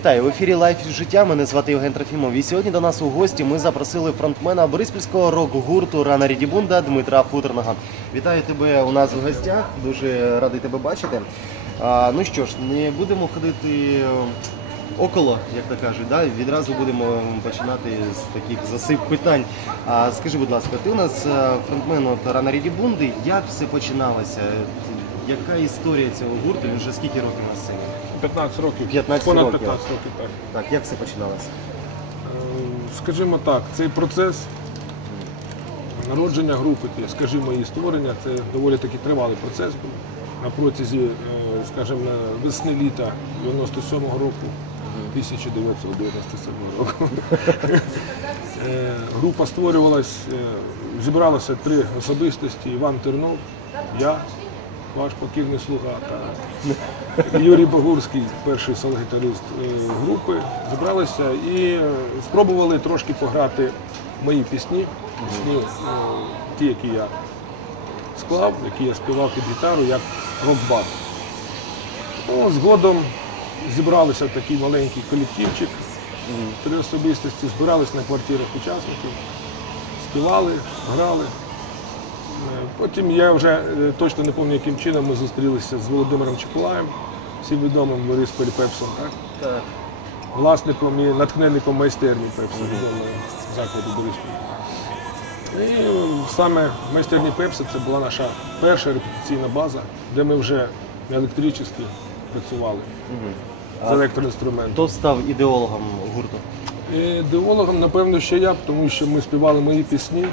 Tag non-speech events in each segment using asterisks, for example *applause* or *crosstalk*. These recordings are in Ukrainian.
Вітаю в ефірі Лайф із життя. Мене звати Євген Трофімов. І сьогодні до нас у гості ми запросили фронтмена бориспільського рок-гурту Рана Рідібунда Дмитра Футерного. Вітаю тебе у нас в гостях. Дуже радий тебе бачити. А, ну що ж, не будемо ходити е, около, як то кажуть. Да? Відразу будемо починати з таких засип питань. А, скажи, будь ласка, ти у нас е, фронтмен от Рана Рідібунди. Як все починалося? Яка історія цього гурту? Він вже скільки років на сцені? 15 років. 15 Понад років. 15 років, так. Так, як все починалося? Е, Скажімо так, цей процес народження групи, скажімо, її створення, це доволі таки тривалий процес був. На протязі, е, скажімо, весни-літа 97-го року, 1997 року. *laughs* Е, Група створювалась, зібралося три особистості: Іван Тернов, я, ваш покірний слуга та Юрій Богурський, перший соло-гітарист е, групи, зібралися і е, спробували трошки пограти мої пісні, пісні е, ті, які я склав, які я співав під гітару, як рок-бар. Ну, згодом зібралися в такий маленький колективчик, три особистості, збирались на квартирах учасників, співали, грали. Потім я вже е, точно не пам'ятаю, яким чином ми зустрілися з Володимиром Чекулаєм, всім відомим Борисполі Пепсом, так? Так. власником і натхненником майстерні Пепса, відомого закладу Борисполі. І саме майстерні Пепса це була наша перша репетиційна база, де ми вже на електричестві працювали з електроінструментом. Хто став ідеологом гурту? Ідеологом, напевно, ще я, тому що ми співали мої пісні.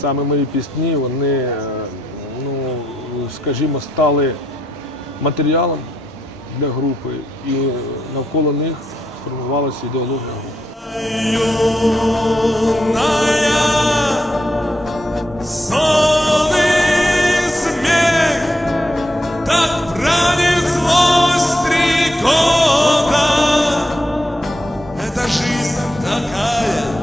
Саме мої пісні, вони, е, ну, скажімо, стали матеріалом для групи, і навколо них сформувалася ідеологія групи. na calha.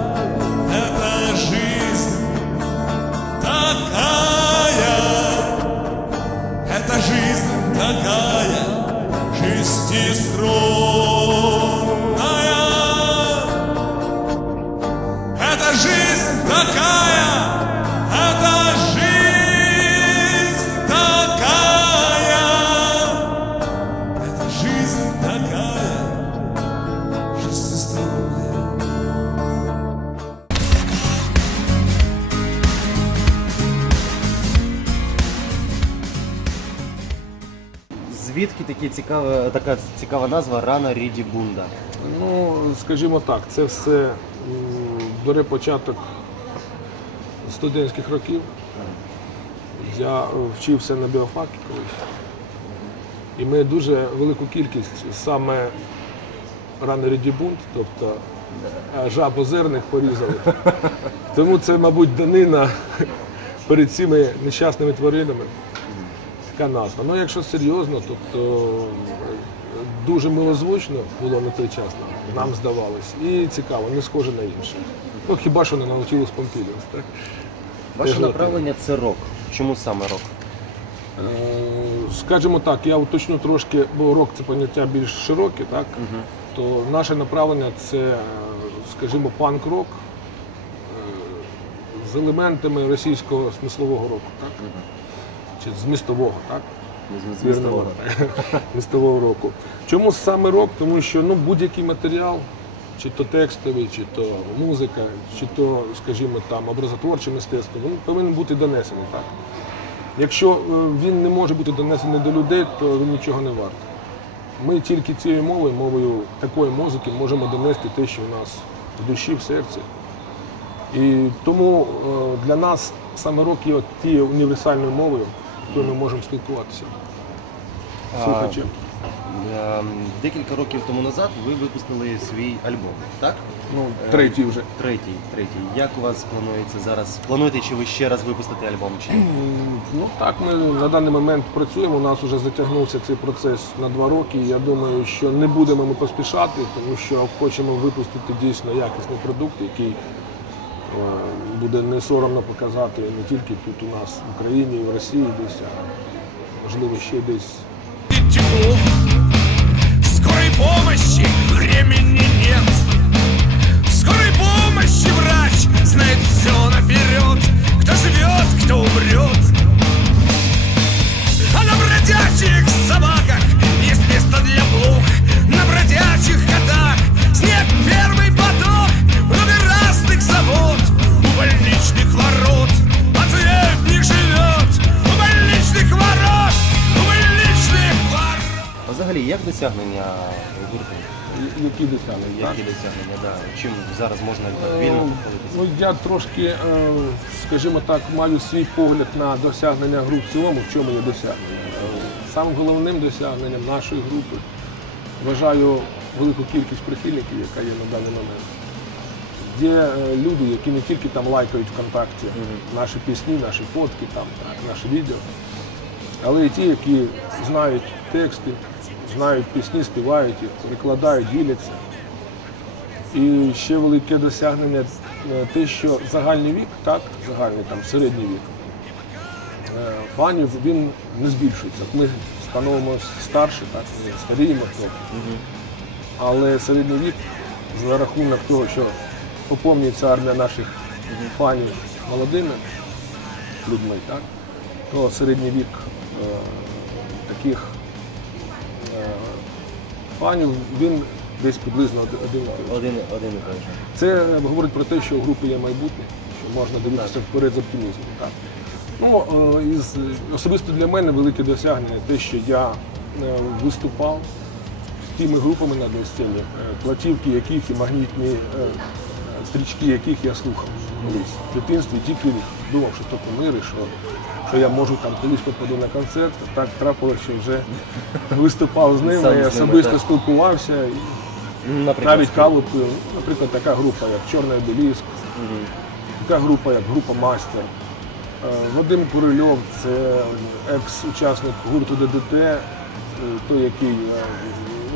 Звідки такі цікава, така цікава назва Рана Рідібунда? Ну, скажімо так, це все бере початок студентських років. Я вчився на біофакі колись. І ми дуже велику кількість саме рани редібунт, тобто е, жаб озерних порізали. Тому це, мабуть, данина перед цими нещасними тваринами. Така назва. Ну, якщо серйозно, тобто е, дуже милозвучно було на той час, нам здавалось. І цікаво, не схоже на інше. Ну, хіба що не на Nautilus Pompilius, так? Ваше направлення це рок. Чому саме рок? Е, Скажімо так, я уточню трошки, бо рок це поняття більш широке, так? То наше направлення це, е, скажімо, панк-рок е, з елементами російського смислового року, так? Чи змістового, так? Вірного, так. *laughs* Містового року. Чому саме рок? Тому що ну, будь-який матеріал, чи то текстовий, чи то музика, чи то, скажімо, там образотворче мистецтво, він повинен бути донесений. Так? Якщо е, він не може бути донесений до людей, то він нічого не вартий. Ми тільки цією мовою, мовою такої музики, можемо донести те, що у нас в душі, в серці. І тому е, для нас саме рок є тією універсальною мовою, якою ми можемо спілкуватися слухачем. Ем, Декілька років тому назад ви випустили свій альбом, так? Ну, третій вже. Третій, третій. Як у вас планується зараз? Плануєте чи ви ще раз випустити альбом чи ні? *clears throat* Ну так, ми на даний момент працюємо. У нас вже затягнувся цей процес на два роки. Я думаю, що не будемо ми поспішати, тому що хочемо випустити дійсно якісний продукт, який буде не соромно показати не тільки тут у нас в Україні, і в Росії десь, а можливо ще десь Тепло. Скорой помощи времени нет В скорой помощи врач знает все наперед Кто живет, кто умрет А на бродячих собаках есть место для блох На бродячих котах снег первый поток Взагалі, як досягнення гурту? Які досягнення? Які досягнення? Да. Чим зараз можна так вільно Е, похвалитися? Ну, я трошки, е, скажімо так, маю свій погляд на досягнення груп в цілому, в чому є досягнення. Е, Самим головним досягненням нашої групи вважаю велику кількість прихильників, яка є на даний момент. Є е, люди, які не тільки там лайкають ВКонтакті наші пісні, наші фотки, там, так, наші відео, але і ті, які знають тексти, знають пісні, співають їх, перекладають, діляться. І ще велике досягнення е, те, що загальний вік, так, загальний там середній вік е, фанів він не збільшується. Ми становимося старше, так, ми старіємо трохи. Але середній вік за рахунок того, що поповнюється армія наших фанів молодими людьми, так, то середній вік е, таких фанів він десь приблизно один один. Один, один і той же. Це говорить про те, що у групи є майбутнє, що можна дивитися вперед з оптимізмом. Так. Ну, е, із, особисто для мене велике досягнення те, що я е, виступав з тими групами на одній сцені, платівки яких і магнітні е, стрічки, яких я слухав колись в дитинстві, тільки думав, що то кумири, що, що я можу там колись попаду на концерт. Так трапилося, що вже *laughs* виступав з Сам ними, з ними, особисто так. спілкувався. і Наприклад, навіть каву пив. Ну, Наприклад, така група, як Чорний обеліск, така група, як група Мастер. Е, Вадим Курильов це екс-учасник гурту ДДТ, е, той, який е,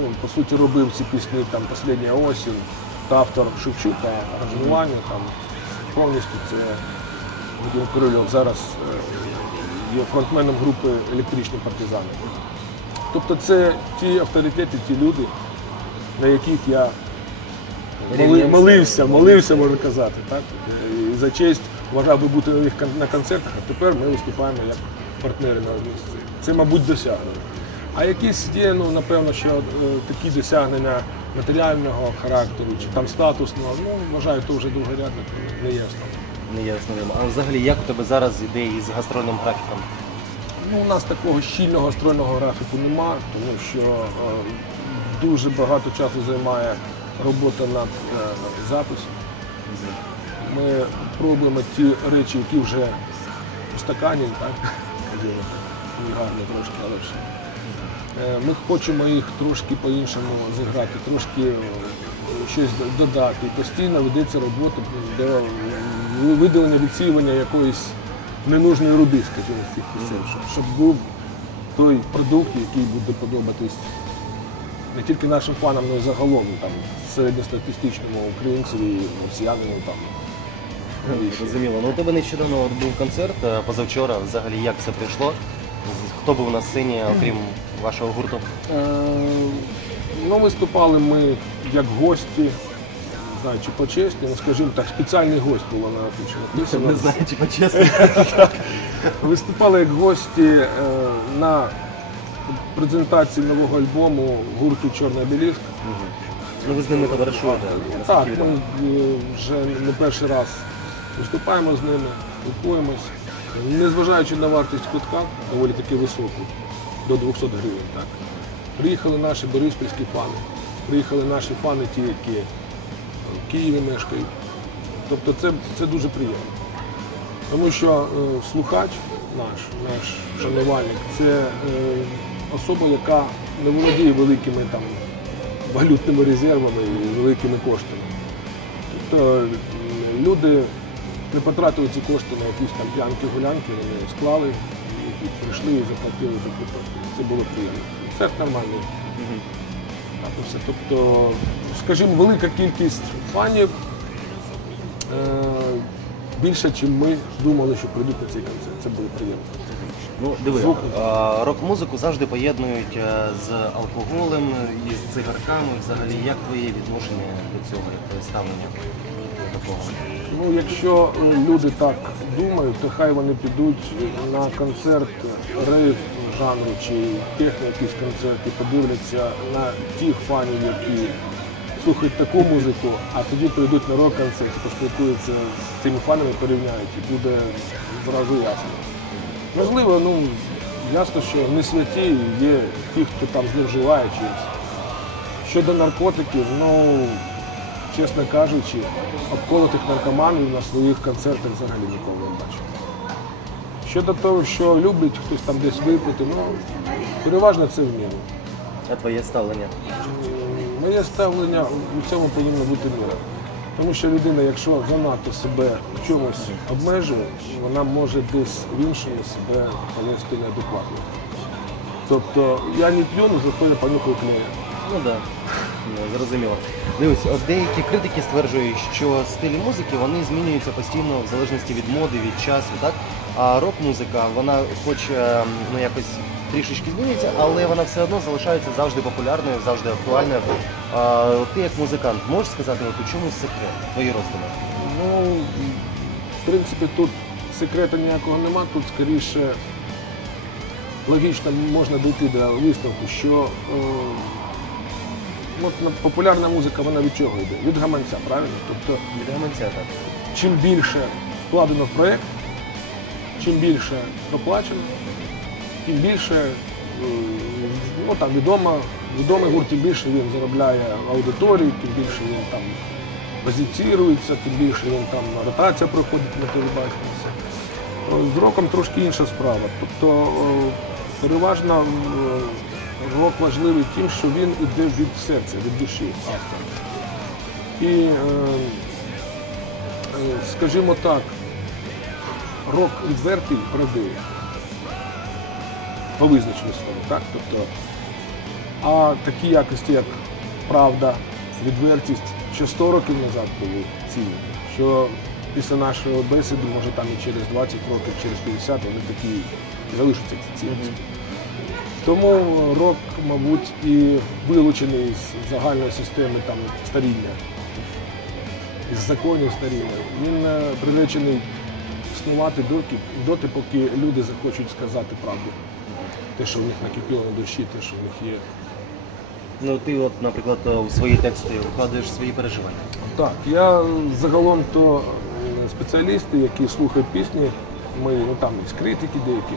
ну, по суті робив ці пісні там «Последня осінь, та автор Шевчука, аранжування там повністю це Вадим Курильов. Зараз е, є фронтменом групи Електричні партизани. Тобто це ті авторитети, ті люди, на яких я молився, молився, можна казати. Так? І за честь вважав би бути на них на концертах, а тепер ми виступаємо як партнери на сцені. Це, мабуть, досягнення. А якісь є, ну, напевно, що е, такі досягнення матеріального характеру чи там статусного, ну, вважаю, то вже другорядно, не є основним. Не є основним. А взагалі, як у тебе зараз іде із гастрольним графіком? Ну, у нас такого щільного гастрольного графіку нема, тому що е, дуже багато часу займає робота над е, записом. Ми пробуємо ті речі, які вже так? Скажімо так, не гарно трошки, але все. Е, Ми хочемо їх трошки по-іншому зіграти, трошки е, щось додати. І постійно ведеться робота до е, видалення, відсіювання якоїсь ненужної руди, скажімо, з цих пісень, щоб, щоб був той продукт, який буде подобатись не тільки нашим фанам, але й загалом там, середньостатистичному українцеві, росіянину там. навіщо. Зрозуміло. Ну у тебе нещодавно от був концерт е, позавчора. Взагалі, як все прийшло? З- Хто був на сцені, окрім вашого гурту? Е, Ну, виступали ми як гості, знаю, чи по честі, ну скажімо так, спеціальний гость було на афіші написано. Не знаю, чи почесно. *laughs* Виступали як гості е, на презентації нового альбому гурту Чорний обеліск. Ну ви з ними товаришуєте. Так, ми е, вже не перший раз виступаємо з ними, спілкуємось. Незважаючи на вартість квитка, доволі таки високу, до 200 гривень. Так. Приїхали наші бориспільські фани, приїхали наші фани, ті, які в Києві мешкають. Тобто це, це дуже приємно. Тому що е, слухач наш, наш шанувальник, це е, особа, яка не володіє великими там валютними резервами і великими коштами. Тобто люди не потратили ці кошти на якісь там п'янки-гулянки, вони склали і, і прийшли і заплатили за квиток. Це було приємно. Це нормально. Так. Тобто, скажімо, велика кількість фанів е, більше, ніж ми думали, що прийдуть на цей концерт. Це було приємно. Ну, диви, Звук. а, рок-музику завжди поєднують е, з алкоголем і з цигарками. Взагалі, як твоє відношення до цього, як твоє ставлення до такого? Ну, якщо е, люди так думають, то хай вони підуть на концерт рейв жанру чи техно якийсь концерт і подивляться на тих фанів, які слухають таку музику, а тоді прийдуть на рок-концерт, поспілкуються з цими фанами, порівняють, і буде зразу ясно. Можливо, ну ясно, що не святі, є ті, хто там зловживає чимось. Щодо наркотиків, ну, чесно кажучи, обколотих наркоманів на своїх концертах взагалі ніколи не бачив. Щодо того, що любить хтось там десь випити, ну, переважно це в міру. А твоє ставлення? Моє ставлення у цьому повинно бути міра. Тому що людина, якщо занадто себе в чомусь обмежує, вона може десь в іншому себе повести неадекватно. Тобто я не п'ю, але зато я понюхаю клея. Ну так. Да. Ну, зрозуміло. Дивись, от деякі критики стверджують, що стилі музики вони змінюються постійно в залежності від моди, від часу, так? А рок-музика, вона хоч е, ну, якось трішечки змінюється, але вона все одно залишається завжди популярною, завжди актуальною. А, ти як музикант можеш сказати, от у чому секрет твої роздуми? Ну, в принципі, тут секрету ніякого нема, тут скоріше логічно можна дійти до висновку, що е, от, популярна музика вона від чого йде? Від гаманця, правильно? Тобто, Від гаманця, так. чим більше вкладено в проєкт, чим більше проплачено, тим більше е, ну, там, відомо, відомий гурт, тим більше він заробляє аудиторії, тим більше він там позицірується, тим більше він там ротація проходить на телебаченні. Е, З роком трошки інша справа. Тобто е, переважно рок важливий тим, що він іде від серця, від душі автора. І, скажімо так, рок відвертий, правдивий. По визначенню свого, так? Тобто, а такі якості, як правда, відвертість, що 100 років назад були цінні, що після нашої бесіди, може там і через 20 років, через 50, вони такі залишаться ці цінності. Тому рок, мабуть, і вилучений з загальної системи там, старіння, із законів старіння. Він е, приречений існувати доки, доти, поки люди захочуть сказати правду. Те, що в них накипіло на душі, те, що в них є. Ну ти, от, наприклад, у свої тексти вкладаєш свої переживання. Так, я загалом то е, спеціалісти, які слухають пісні, мої, ну там є критики деякі,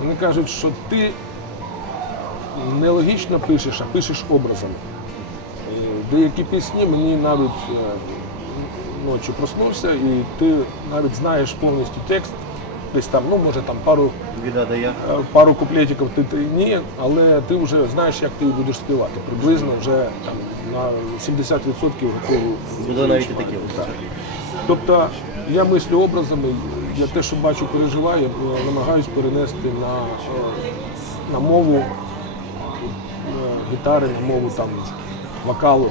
вони кажуть, що ти нелогічно пишеш, а пишеш образом. Е, Деякі пісні мені навіть е, ночі проснувся, і ти навіть знаєш повністю текст, десь там, ну може там пару. Е, пару куплетиків ти, ти ні, але ти вже знаєш, як ти будеш співати. Приблизно вже там на 70% готовий. Навіть і таке. Так. Тобто я мислю образами, я те, що бачу, переживаю, я намагаюсь перенести на, е, на мову е, гітари, на мову там, вокалу.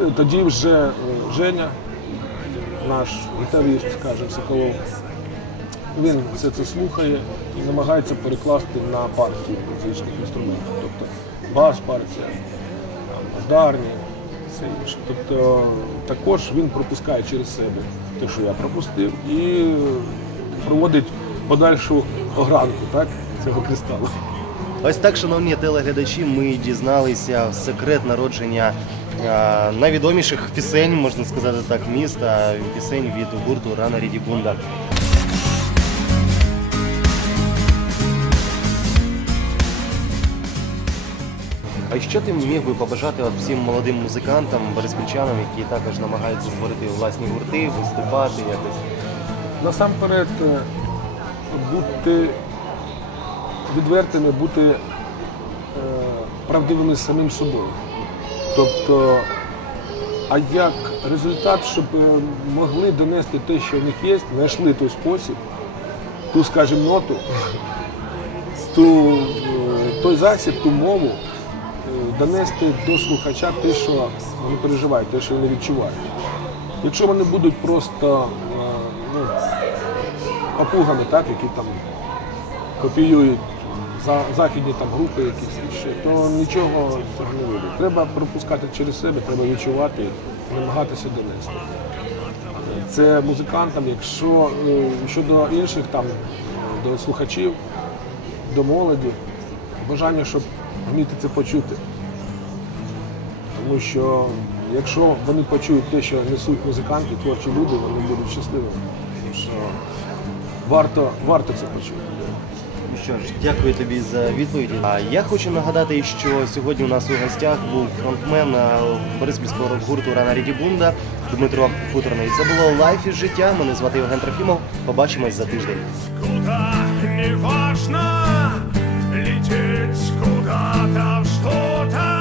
Е, Тоді вже е, Женя, наш гітарист, скажімо, Соколов, він все це слухає і намагається перекласти на партії музичних інструментів. Тобто бас-партія, ударні, все інше. Тобто також він пропускає через себе те, що я пропустив, і проводить подальшу огранку так, цього кристалу. Ось так, шановні телеглядачі, ми дізналися секрет народження е, найвідоміших пісень, можна сказати так, міста, пісень від гурту Рана Ріді Бунда. А що ти міг би побажати от всім молодим музикантам, бориспільчанам, які також намагаються створити власні гурти, виступати якось? Насамперед е, бути відвертими, бути е, правдивими самим собою. Тобто, а як результат, щоб е, могли донести те, що в них є, знайшли той спосіб, ту, скажімо, ноту, ту, е, той засіб, ту мову, е, донести до слухача те, що вони переживають, те, що вони відчувають. Якщо вони будуть просто ну, папугами, так, які там копіюють за, західні там групи якісь ще, то нічого цього не вийде. Треба пропускати через себе, треба відчувати, намагатися донести. Це музикантам, якщо е, щодо інших там, до слухачів, до молоді, бажання, щоб вміти це почути. Тому що якщо вони почують те, що несуть музиканти, творчі люди, вони будуть щасливими. Тому що варто, варто це почути. Ну що ж, дякую тобі за відповіді. А я хочу нагадати, що сьогодні у нас у гостях був фронтмен е, бориспільського рок-гурту Рана Рідібунда Дмитро Футорний. Це було лайф із життя. Мене звати Євген Трофімов. Побачимось за тиждень. Куда не важно лететь куда-то что-то.